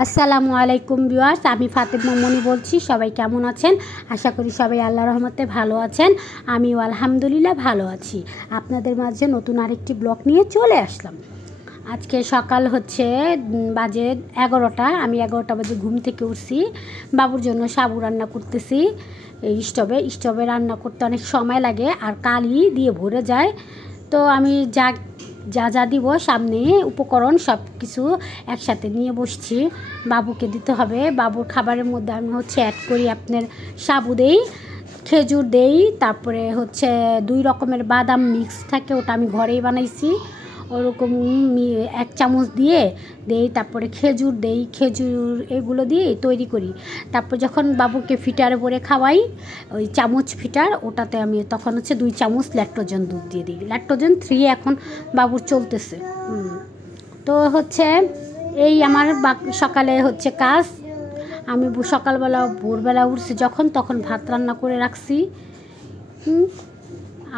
আসসালামু আলাইকুম ভিউয়ার্স, আমি ফাতেমা মনি বলছি। সবাই কেমন আছেন? আশা করি সবাই আল্লাহর রহমতে ভালো আছেন। আমিও আলহামদুলিল্লাহ ভালো আছি। আপনাদের মাঝে নতুন আরেকটি ব্লগ নিয়ে চলে আসলাম। আজকে সকাল হচ্ছে বাজে 11টা। আমি 11টা বাজে ঘুম থেকে উঠছি। বাবুর জন্য সাবু রান্না করতেছি। এই স্টোভে রান্না করতে অনেক সময় লাগে আর কালি দিয়ে ভরে যায়। তো আমি যা দিব সামনে উপকরণ সব কিছু একসাথে নিয়ে বসছি। বাবুকে দিতে হবে। বাবুর খাবারের মধ্যে আমি অ্যাড করি আপনার সাবু দেই, খেজুর দেই, তারপরে 2 রকমের বাদাম মিক্স থাকে, ওটা আমি ঘরেই বানাইছি। ওরকম 1 চামচ দিয়ে দেই, তারপরে খেজুর দেই, খেজুর এগুলো দিয়ে তৈরি করি। তারপর যখন বাবুকে ফিটারে ভরে খাওয়াই, ওই চামচ ফিটার ওটাতে আমি তখন 2 চামচ ল্যাকটোজেন দুধ দিয়ে দিই। ল্যাকটোজেন 3 এখন বাবুর চলতেছে। তো এই আমার সকালে কাজ। আমি সকালবেলা ভোরবেলা উঠছি তখন ভাত রান্না করে রাখছি।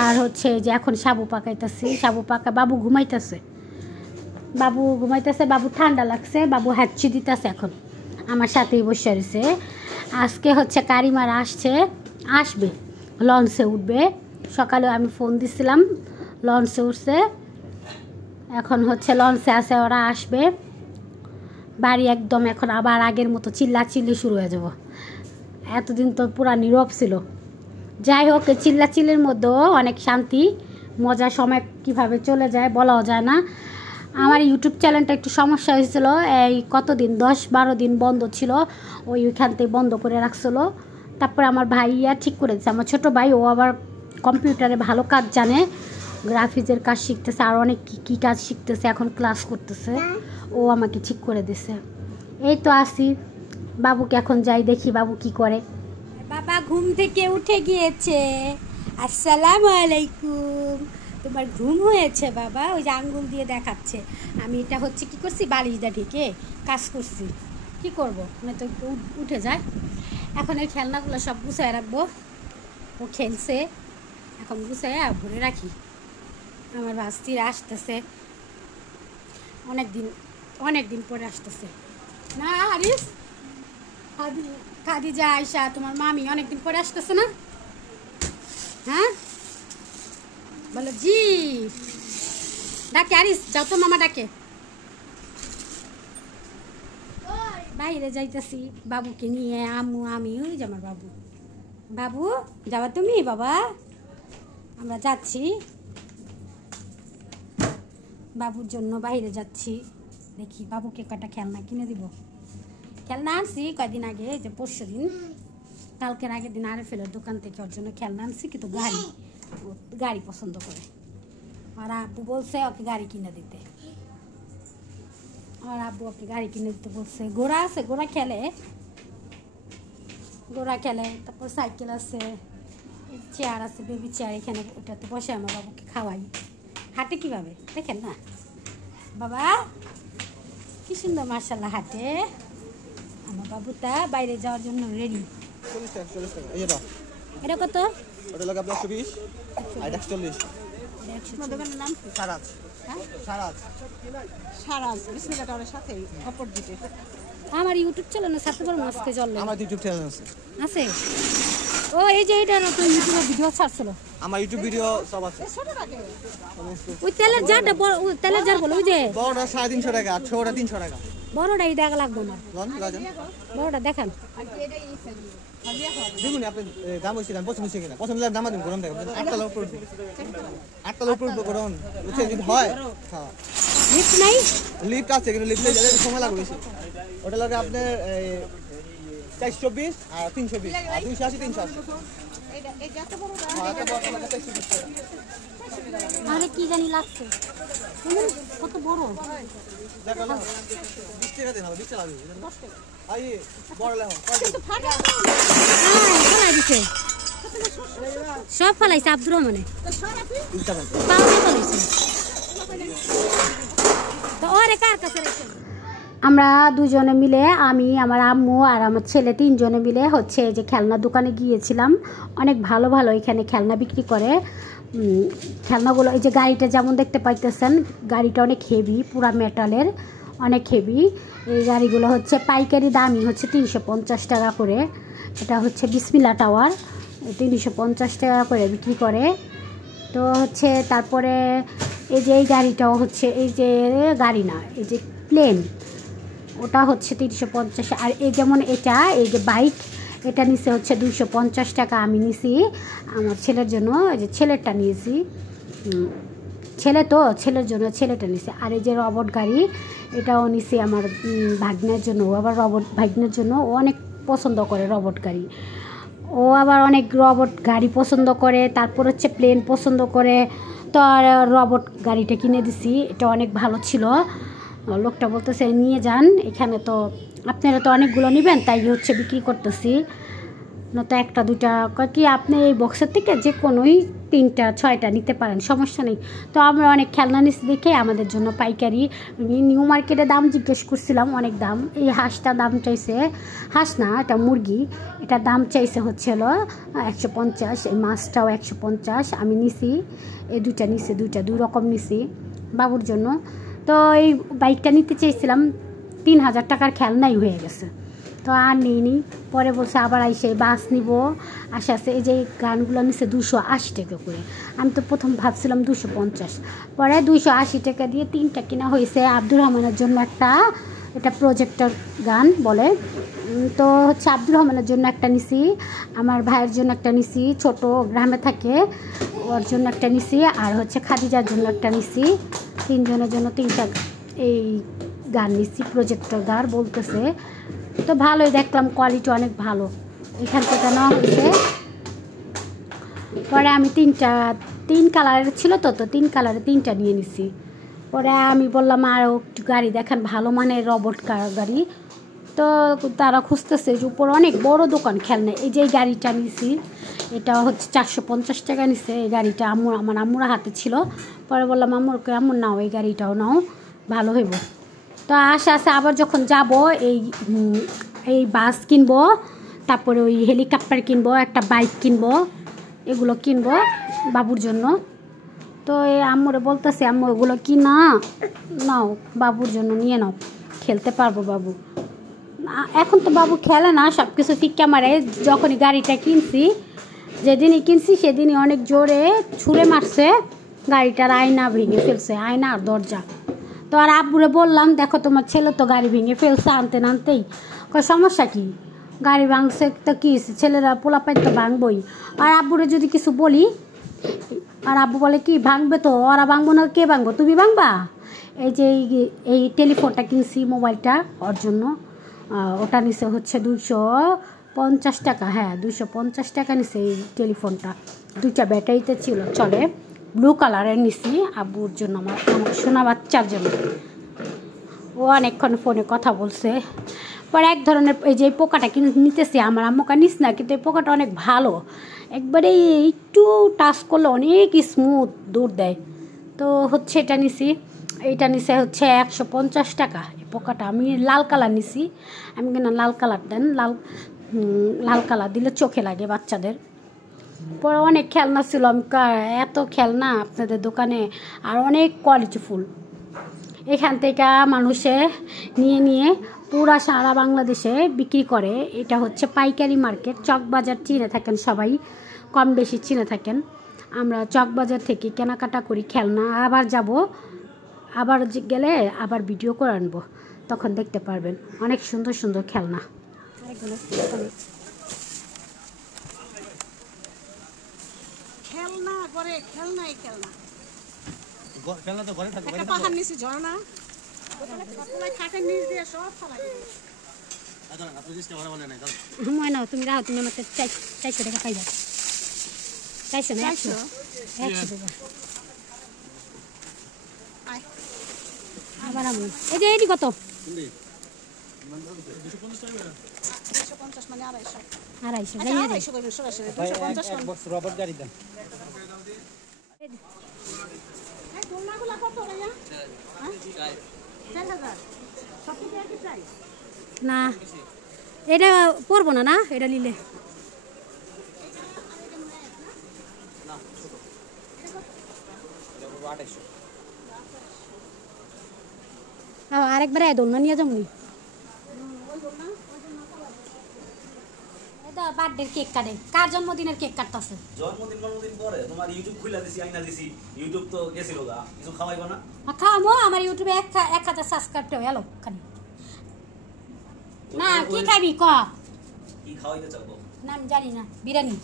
আর যে এখন সাবু পাকাইতেছি। বাবু ঘুমাইতেছে। বাবু ঠান্ডা লাগছে, বাবু হাঁচি দিতেছে। এখন আমার সাথেই বসে রয়েছে। আজকে কারিমার আসবে, লঞ্চে উঠবে। সকালে আমি ফোন দিছিলাম, লঞ্চে উঠছে। এখন লঞ্চে আছে, ওরা আসবে। বাড়ি একদম এখন আবার আগের মতো চিল্লাচিল্লি শুরু হয়ে যাব। এতদিন তো পুরা নীরব ছিল। যাই হোক, চিল্লাচিল্লির মধ্যেও অনেক শান্তি, মজার সময় কিভাবে চলে যায় বলাও যায় না। আমার ইউটিউব চ্যানেলটা একটু সমস্যা হয়েছিল। এই কতদিন 10-12 দিন বন্ধ ছিল, ওইখান থেকে বন্ধ করে রাখছিল। তারপরে আমার ভাইয়া ঠিক করে দিচ্ছে। আমার ছোটো ভাই, ও আবার কম্পিউটারে ভালো কাজ জানে, গ্রাফিক্সের কাজ শিখতেছে, আর অনেক কী কাজ শিখতেছে, এখন ক্লাস করতেছে। ও আমাকে ঠিক করে দিছে। এই তো আসি। বাবুকে এখন যাই দেখি বাবু কি করে। বাবা ঘুম থেকে উঠে গিয়েছে। আসসালামু আলাইকুম। তোমার ঘুম হয়েছে বাবা? ওই যে আঙ্গুল দিয়ে দেখাচ্ছে। আমি এটা কি করছি, বালিশটা ঢেকে কাজ করছি। কি করব, মানে তো উঠে যায়। এখন এই খেলনাগুলো সব গুছায় রাখবো। ও খেলছে, এখন গুছায় ভরে রাখি। আমার ভাস্তিরা আসতেছে, অনেক দিন পরে আসতেছে না। হারিস, খাদিজা, আয়শা, তোমার মামি অনেকদিন পরে আসতেছে না? হ্যাঁ বলো জি। ডাকে আরিস, যাও তো মামা ডাকে। বাইরে যাইতেছি বাবুকে নিয়ে। আমি ওই যে আমার বাবু যাবা তুমি? বাবা আমরা যাচ্ছি, বাবুর জন্য বাইরে যাচ্ছি। দেখি বাবুকে কটা খেলনা কিনে দিব। খেলনা আনছি কয়দিন আগে, যে পরশুদিন, কালকের আগের দিন আরএফএলের দোকান থেকে ওর জন্য খেলনা আনছি। কিন্তু গাড়ি পছন্দ করে। আর আব্বু বলছে ওকে গাড়ি কিনে দিতে। আর আব্বু ওকে গাড়ি কিনে দিতে বলছে। ঘোড়া আছে, ঘোড়া খেলে। তারপর সাইকেল আছে, চেয়ার আছে, বেবি চেয়ার। এখানে ওটাতে বসে আমার বাবুকে খাওয়াই। হাঁটে কীভাবে দেখেন না বাবা, কি সুন্দর মার্শাল্লাহ হাঁটে। আমার বাবুটা বাইরে যাওয়ার জন্য রেডি। এটা কত? ওটা লাগে আপনার 120 আর 140। দোকানের নাম কি? সারাজ বিসমিল্লাহর সাথে অপোজিটে। আমার ইউটিউব চ্যানেলে সাথে বড় মাছকে চলে। আমার ইউটিউব চ্যানেল আছে। ও এই যে এটা তো ইউটিউবে ভিডিও ছাড়ছিল। আমার ইউটিউব ভিডিও সব আছে। ওই তেলের জারটা বড়, ওই তেলের জার বলো, ওই যে বড়টা 350 টাকা আর ছোটটা 300 টাকা। বড়টা এই টাকা লাগবে না। বড়টা দেখান। দেখুন আপনি দাম হইছিলেন পছন্দ হইছে কিনা। পছন্দ হলে দাম দিন, গরম থাকে। 8টা লোক করবে, 8টা লোক করবে গরম বুঝছে যদি হয়। হ্যাঁ লিফট নাই? লিফট আছে কিন্তু লিফটে যেতে সময় লাগবে বেশি। ওটা লাগে আপনার 420 আর 320 আর 280 380। এই যত বড়টা লাগে 420। আরে কি জানি লাগছে, কত বড়। দেখো না 20 টাকা দেন, 20 টাকা লাগবে। 10 টাকা আই বড় লেও কিন্তু ফাটা। হ্যাঁ ফলাই দিছে, সব ফলাইছে আব্দুর রহমানে। পাউনি ফলাইছে তো। ওরে কার কাছে রেখে আমরা দুজনে মিলে, আমি, আমার আম্মু আর আমার ছেলে, 3 জনে মিলে যে খেলনা দোকানে গিয়েছিলাম। অনেক ভালো ভালো এখানে খেলনা বিক্রি করে। খেলনাগুলো, এই যে গাড়িটা যেমন দেখতে পাইতেছেন, গাড়িটা অনেক হেভি, পুরা মেটালের, অনেক হেভি। এই গাড়িগুলো হচ্ছে পাইকারি দামই হচ্ছে 350 টাকা করে। এটা হচ্ছে বিসমিল্লা টাওয়ার, 350 টাকা করে বিক্রি করে। তো হচ্ছে তারপরে এই যে এই গাড়িটাও হচ্ছে, এই যে গাড়ি না, এই যে প্লেন, ওটা হচ্ছে 350। আর এই যেমন এটা, এই যে বাইক, এটা নিচে হচ্ছে 250 টাকা। আমি নিছি আমার ছেলের জন্য, এই যে ছেলেরটা নিয়েছি, ছেলে তো ছেলের জন্য ছেলেটা নিছে। আর এই যে রবট গাড়ি, এটাও নিছি আমার ভাগ্নের জন্য। ও আবার রবট ভাগ্নের জন্য ও অনেক পছন্দ করে রবট গাড়ি, ও আবার অনেক রবট গাড়ি পছন্দ করে। তারপর হচ্ছে প্লেন পছন্দ করে। তো আর রবট গাড়িটা কিনে দিছি, এটা অনেক ভালো ছিল। লোকটা বলতেছে নিয়ে যান, এখানে তো আপনারা তো অনেকগুলো নেবেন, তাই হচ্ছে বিক্রি করতেছি, নয়তো একটা দুইটা কি আপনি এই বক্সের থেকে যে কোনোই 3টা 6টা নিতে পারেন, সমস্যা নেই। তো আমরা অনেক খেলনা নিচ্ছি দেখে আমাদের জন্য পাইকারি। নিউ মার্কেটে দাম জিজ্ঞেস করছিলাম, অনেক দাম। এই হাঁসটা দাম চাইছে, হাঁস না এটা মুরগি, এটা দাম চাইছে হচ্ছে হলো 150। এই মাছটাও 150। আমি নিছি এই দুইটা নিছি, দুই রকম নিছি বাবুর জন্য। তো এই বাইকটা নিতে চেয়েছিলাম, 3000 টাকার খেলনাই হয়ে গেছে, তো আর নিইনি। পরে বলছে আবার আইসে বাস নিব, আস্তে আস্তে এই যে গানগুলো নিচ্ছে 280 টাকা করে। আমি তো প্রথম ভাবছিলাম 250, পরে 280 টাকা দিয়ে 3টা কেনা হয়েছে। আব্দুর রহমানের জন্য একটা, এটা প্রজেক্টর গান বলে, তো হচ্ছে আব্দুর রহমানের জন্য একটা নিছি, আমার ভাইয়ের জন্য একটা নিছি, ছোট গ্রামে থাকে ওর জন্য একটা নিছি, আর হচ্ছে খাদিজার জন্য একটা নিছি। 3 জনের জন্য 3টা এই গান নিছি, প্রজেক্টর গান বলতেছে। তো ভালোই দেখলাম, কোয়ালিটি অনেক ভালো এখান থেকে নেওয়া হয়েছে। পরে আমি 3 কালারের ছিল, তো 3 কালারে 3টা নিয়ে নিছি। পরে আমি বললাম আরও একটু গাড়ি দেখান, ভালো মানের রবট গাড়ি। তো তারা খুঁজতেছে যে উপর অনেক বড় দোকান খেলনা। এই যে এই গাড়িটা নিছি, এটা হচ্ছে 450 টাকা নিছে। এই গাড়িটা আমার আম্মুর হাতে ছিল। পরে বললাম আম্মুর নাও, এই গাড়িটাও নাও, ভালো হইব। তো আশা আছে আবার যখন যাব এই বাস কিনবো, তারপরে ওই হেলিকপ্টার কিনবো, একটা বাইক কিনবো, এগুলো কিনবো বাবুর জন্য। তো এই আম্মুরে বলতেছে আম্মু এগুলো কি না নাও, বাবুর জন্য নিয়ে নাও, খেলতে পারবো বাবু। এখন তো বাবু খেলে না, সব কিছু ফিক্কা মারে। যখনই গাড়িটা কিনছি, যেদিনই কিনছি সেদিনই অনেক জোরে ছুঁড়ে মারছে, গাড়িটার আয়না ভেঙে ফেলছে, আয়না আর দরজা। তো আর আব্বুরে বললাম দেখো তোমার ছেলে তো গাড়ি ভেঙে ফেলছে আনতে নানতেই, সমস্যা কি, গাড়ি ভাঙছে তো কী, ছেলেরা পোলাপাই তো ভাঙবই। আর আব্বুরে যদি কিছু বলি, আর আব্বু বলে কি ভাঙবে তো, ওরা ভাঙবো না, কে ভাঙবো, তুমি ভাঙবা। এই যে এই টেলিফোনটা কিনছি, মোবাইলটা ওর জন্য, ওটা নিচে হচ্ছে 250 টাকা। হ্যাঁ 250 টাকা নিছে এই টেলিফোনটা, 2টা ব্যাটারিতে ছিল, চলে। ব্লু কালারের নিছি আব্বুর জন্য, আমার সোনা বাচ্চার জন্য। ও অনেকক্ষণ ফোনে কথা বলছে। পরে এক ধরনের এই যে পোকাটা নিতেছি, আমার আম্মুকা নিস না, কিন্তু এই পোকাটা অনেক ভালো, একবারে একটু টাচ করলে অনেক স্মুথ দৌড় দেয়। তো হচ্ছে এটা নিছি, এইটা নিচে হচ্ছে 150 টাকা। এই পোকাটা আমি লাল কালার নিছি, আমি কিনা লাল কালার দেন, লাল কালার দিলে চোখে লাগে বাচ্চাদের। পরে অনেক খেলনা ছিল, আমি এত খেলনা আপনাদের দোকানে, আর অনেক কোয়ালিটিফুল। এখান থেকে মানুষে নিয়ে নিয়ে পুরা সারা বাংলাদেশে বিক্রি করে। এটা হচ্ছে পাইকারি মার্কেট, চকবাজার চিনে থাকেন সবাই, কম বেশি চিনে থাকেন। আমরা চকবাজার থেকে কেনাকাটা করি খেলনা। আবার যাব, আবার গেলে আবার ভিডিও করে আনবো, তখন দেখতে পারবেন অনেক সুন্দর সুন্দর খেলনা। খেলনা করে খেলনাই খেলনা, খেলনা তো ঘরে থাকে, একটা পাহাড় নিচে ঝর্ণা, খাটের নিচ দিয়ে সব ফেলা। সময় নাও, তুমি রাও, তুমি আমাকে 400 টাকা পাইবা, 400 না 100 টাকা। আবার আমি এই যে এটি কত, 250 মানে 250 জানি না, 250 করবেন সরাসরি 250 এক বক্স রবট গাড়ি দেন। এই দোলনাগুলো কত ভাইয়া? 4000 সব কিছু একই প্রাইস না, এটা পড়বো না, না এটা নিলে না, ছোট এটা 2800। আরেকবার দোলনা নিয়ে যাবো নি। বার্থডে কেক কাটে, কার জন্মদিনের কেক কাটতেছে? জন্মদিন পরে তোমার ইউটিউব খুলে দিছি, আইনা দিছি। ইউটিউব তো গেছিল গা, কিছু খাওয়াইবা না? খাওয়ামো, আমার ইউটিউবে 1000 সাবস্ক্রাইব তো এলো খালি। না কি খাবি ক? কি খাওয়াইতে চাও? না আমি জানি না, বিরিয়ানি।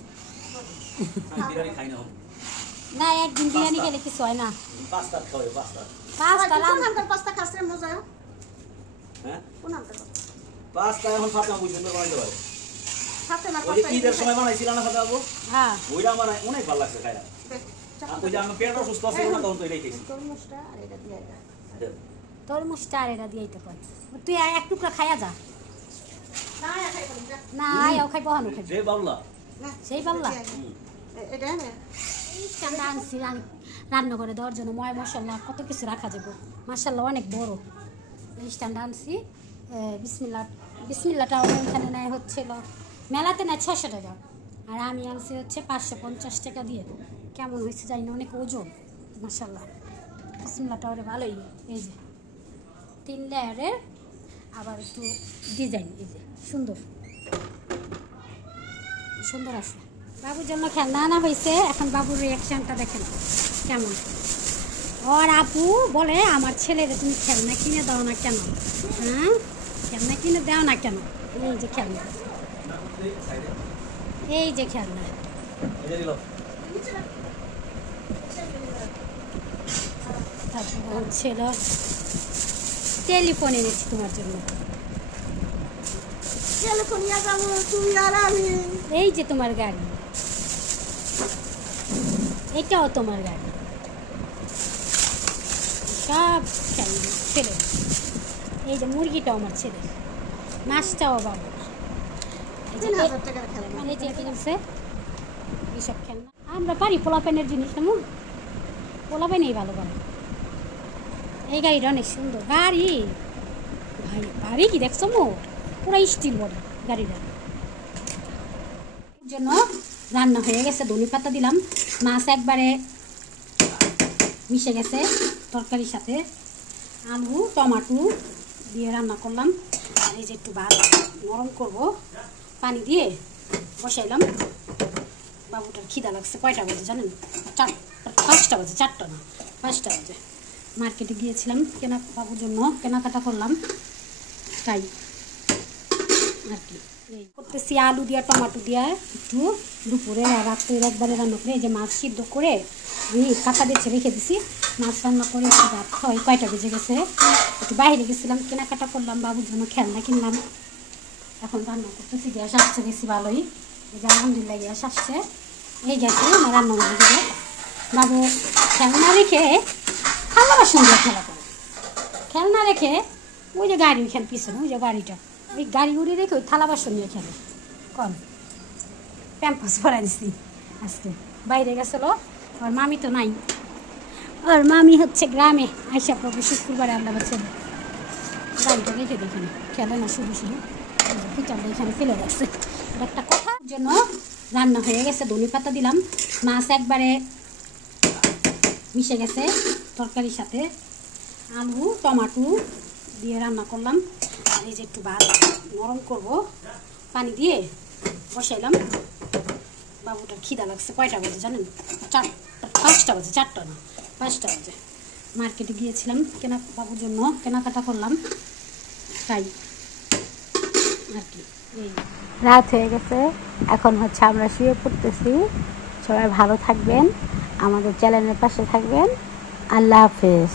আমি বিরিয়ানি খাই না। না একদিন বিরিয়ানি খেলে কিছু হয় না। পাস্তা খাওয়াই, পাস্তা। পাস্তা পাস্তা খাসরে মজা। হ্যাঁ কোন আনতে? পাস্তা এখন ফাতেমা বুঝছেন তো বানাইতে পারে। ফাতেমা ওই যে ঈদের সময় বানাইছিল না ফাতেমা আপু? হ্যাঁ ওইটা আমার অনেক ভালো লাগছে খাইয়া। ওই যে আমার পেটও সুস্থ আছে না, তখন তো এটাই খেয়েছি। তরমুজটা আর এটা দিয়ে দাও। তরমুজটা আর এটা দিয়েই তো কয়। তুই এক টুকরা খাইয়া যা। না খাই বলি না। না ও খাইব হানু খাইব। যে বাবলা না সেই পাল্লা এটা না। আমরা আনছি রান্না করে দেওয়ার জন্য ময় মশলা কত কিছু রাখা যাবে। মাশাআল্লাহ অনেক বড় এই স্ট্যান্ড আনছি। বিসমিল্লাটা ওখানে নেয় হচ্ছিল মেলাতে নেয় 600 টাকা, আর আমি আনছি হচ্ছে 550 টাকা দিয়ে। কেমন হয়েছে জানি না, অনেক ওজন মাশাআল্লাহ। বিসমিল্লাটা ওরে ভালোই, এই যে 3 লেয়ারের, আবার একটু ডিজাইন, এই যে সুন্দর সুন্দর আছে। বাবুর জন্য খেলনা আনা হয়েছে। এখন বাবুর রিয়াকশনটা দেখেন কেমন। ওর আপু বলে আমার ছেলেরে তুমি খেলনা কিনে দাও না কেন? হ্যাঁ খেলনা কিনে দাও না কেন? এই যে খেলনা, এই যে খেলনা। তারপর হচ্ছিল টেলিফোন এনেছি তোমার জন্য। টেলিফোন নিয়ে যাবো তুই আর আমি। এই যে তোমার গাড়ি, এটাও তোমার গাড়ি, সব ছেলে। এই যে মুরগিটাও আমার ছেলে, মাছটাও বাবু। 3000 টাকার খেলনা। মানে যে কিনছে এইসব খেলনা আমরা পারি। পোলাপেনের জিনিস না, পোলাপেনেই ভালো পারে। এই গাড়িটা অনেক সুন্দর গাড়ি ভাই, পারি কি দেখছো মো, পুরো স্টিল বডি গাড়িটা। জন্য রান্না হয়ে গেছে, ধনে পাতা দিলাম, মাছ একবারে মিশে গেছে তরকারির সাথে। আলু টমাটো দিয়ে রান্না করলাম। আর এই যে একটু ভাত নরম করব, পানি দিয়ে বসাইলাম। বাবুটার খিদা লাগছে, কয়টা বাজে জানেন? 5টা বাজে, 4টা না 5টা বাজে। মার্কেটে গিয়েছিলাম বাবুর জন্য কেনাকাটা করলাম, তাই আর কি করতেছি। আলু দিয়া টমাটো দিয়া একটু দুপুরে আর রাত্রে একবারে রান্না করে, এই যে মাছ সিদ্ধ করে আমি কাঁচা বেছে রেখে দিছি। মাছ রান্না করে একটু ভাত খাওয়াই। কয়টা বেজে গেছে, একটু বাইরে গেছিলাম, কেনাকাটা করলাম, বাবুর জন্য খেলনা কিনলাম। এখন রান্না করতেছি। গ্যাস আসছে বেশি ভালোই, এই যে আলহামদুলিল্লাহ গ্যাস আসছে। এই গ্যাসে আমার রান্না হয়ে যাবে। বাবু খেলনা রেখে থালা বাসন দিয়ে খেলা করে, খেলনা রেখে ওই যে গাড়ি খেল পিছনে, ওই যে গাড়িটা, ওই গাড়ি উড়ে রেখে ওই থালা বাসন নিয়ে খেলে। কন প্যাম্পাস ভরা দিছি আজকে, বাইরে গেছিলো। আর মামি তো নাই, আর মামি হচ্ছে গ্রামে আইসা প্রভু শুক্রবারে আল্লাহ ছেলে। গাড়িটা রেখে দেখেন খেলে না, শুধু পিঠাটা এখানে ফেলে রাখছে। একটা কথার জন্য রান্না হয়ে গেছে, ধনে পাতা দিলাম, মাছ একবারে মিশে গেছে তরকারির সাথে। আলু টমাটো দিয়ে রান্না করলাম। আর এই যে একটু ভাত নরম করব, পানি দিয়ে বসাইলাম। বাবুটার খিদা লাগছে, কয়টা বাজে জানেন? 5টা বাজে, 4টা না 5টা বাজে। মার্কেটে গিয়েছিলাম বাবুর জন্য কেনাকাটা করলাম, তাই আর কি। রাত হয়ে গেছে, এখন হচ্ছে আমরা শুয়ে পড়তেছি। সবাই ভালো থাকবেন, আমাদের চ্যানেলের পাশে থাকবেন। আল্লাহ হাফেজ।